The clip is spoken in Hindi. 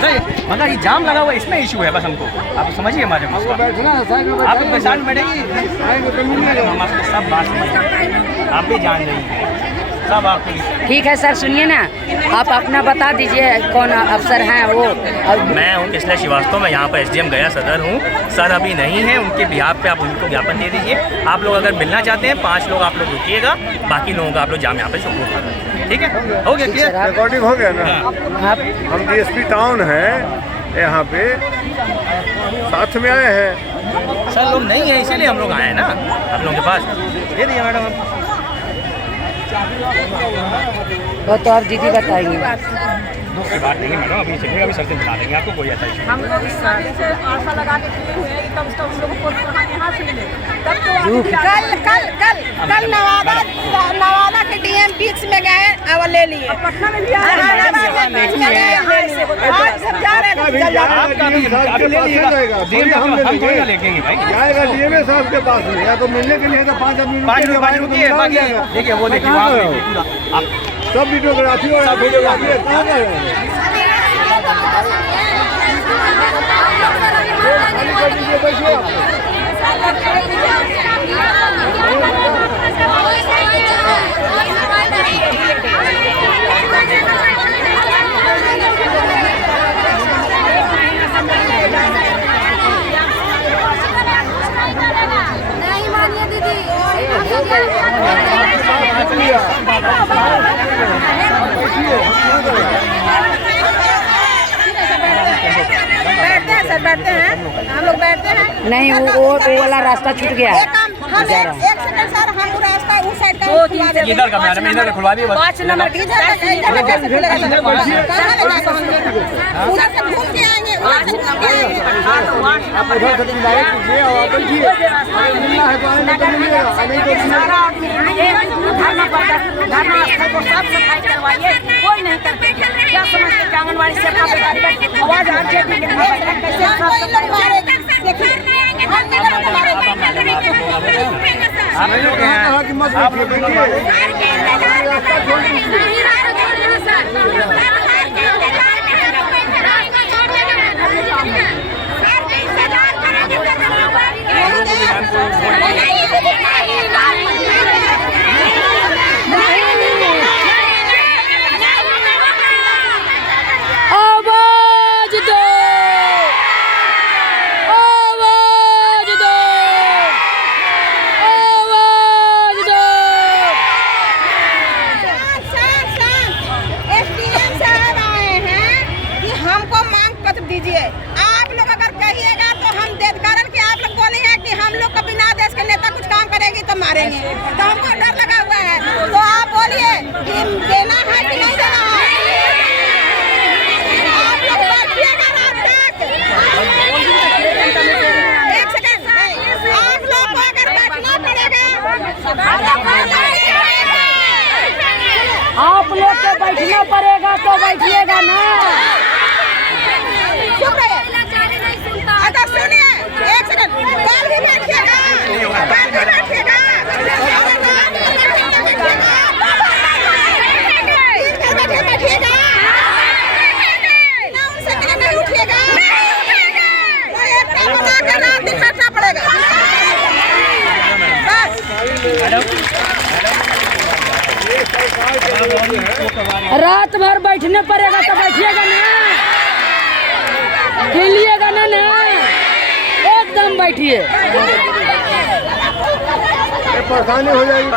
मतलब ये जाम लगा हुआ इसमें इशू है, बस हमको आप समझिए हमारे आप साइड में बैठेगी, सब बात समझिए, आप भी जान रही हैं सब आपके लिए। ठीक है सर, सुनिए ना, आप अपना बता दीजिए कौन अफसर हैं वो। मैं हूँ कृष्णा श्रीवास्तव, मैं यहाँ पर SDM गया सदर हूँ। सर अभी नहीं है, उनके बिहाफ पे आप उनको ज्ञापन दे दीजिए। आप लोग अगर मिलना चाहते हैं 5 लोग आप लोग रुकिएगा, बाकी लोगों का आप लोग जाम यहाँ पे शुरू कर दें, ठीक है? हो गया, रिकॉर्डिंग हो गया ना। हम DSP टाउन हैं यहाँ पे, साथ में आए हैं। सर लोग नहीं है इसीलिए हम लोग आए हैं ना आप लोगों के पास। दे दीजिए मैडम। वो तो आप दीदी बताएंगे। दूसरी बात नहीं है मैडम, अभी चलिए, अभी सर से बता देंगे आपको, कोई ऐसा इशू हम लोग इस साल से आशा लगा के खड़े हुए हैं कि कम से कम हम लोग को यहाँ से मिले। कल नवादा के DM बीच में गए और ले लिए। पटना में भी जाएगा DMA साहब के पास में, या तो मिलने के लिए 5 आदमी देखिए वो देखिए सब वीडियोग्राफी और वीडियोग्राफी कहाँ पर है? बैठते हैं सर, बैठते हैं हम लोग, बैठते हैं। नहीं वो वाला रास्ता छूट गया है। एक सेकंड सर, हम रास्ता उस साइड का इधर का मैडम, इधर का खुलवा दिए बस। 5 नंबर की उधर से घूम के आएंगे, उधर से घूम के आएंगे। आप उधर से डायरेक्ट कीजिए और आप बैठिए। मिलना है तो आने तो मिलेगा, नहीं तो धरना स्थल को साफ सफाई करवाइए, कोई नहीं करते। क्या समझते हैं आंगनबाड़ी से आवाज आके कैसे साफ सफाई? आप लोग कहा कि मत आवाज दो, आवाज दो, आवाज दो। SDM साहब आए हैं कि हमको मांग पत्र दीजिए। आप लोग अगर कहिएगा तो हम कारण कि आप लोग बोलेंगे कि हम लोग को बिना देश के नेता कुछ काम करेगी तो मारेंगे, तो हमको डर लगा हुआ है। तो आप बोलिए कि देना है कि नहीं देना है? आप लोग बैठिएगा रात तक। एक सेकंड, आप लोग को अगर बैठना पड़ेगा, आप लोग को बैठना पड़ेगा तो बैठिएगा ना। चुप रहिए। अच्छा सुनिए, एक सेकंड, कल भी बैठिएगा, कल भी बैठिएगा, बैठिएगा, ना उनसे मिले नहीं उठिएगा, तो एक टाइम बना के रात दिन बैठना पड़ेगा बस। रात भर बैठने पड़ेगा तो बैठिएगा ना, हिलिएगा ना, एकदम बैठिए। परेशानी हो जाएगी।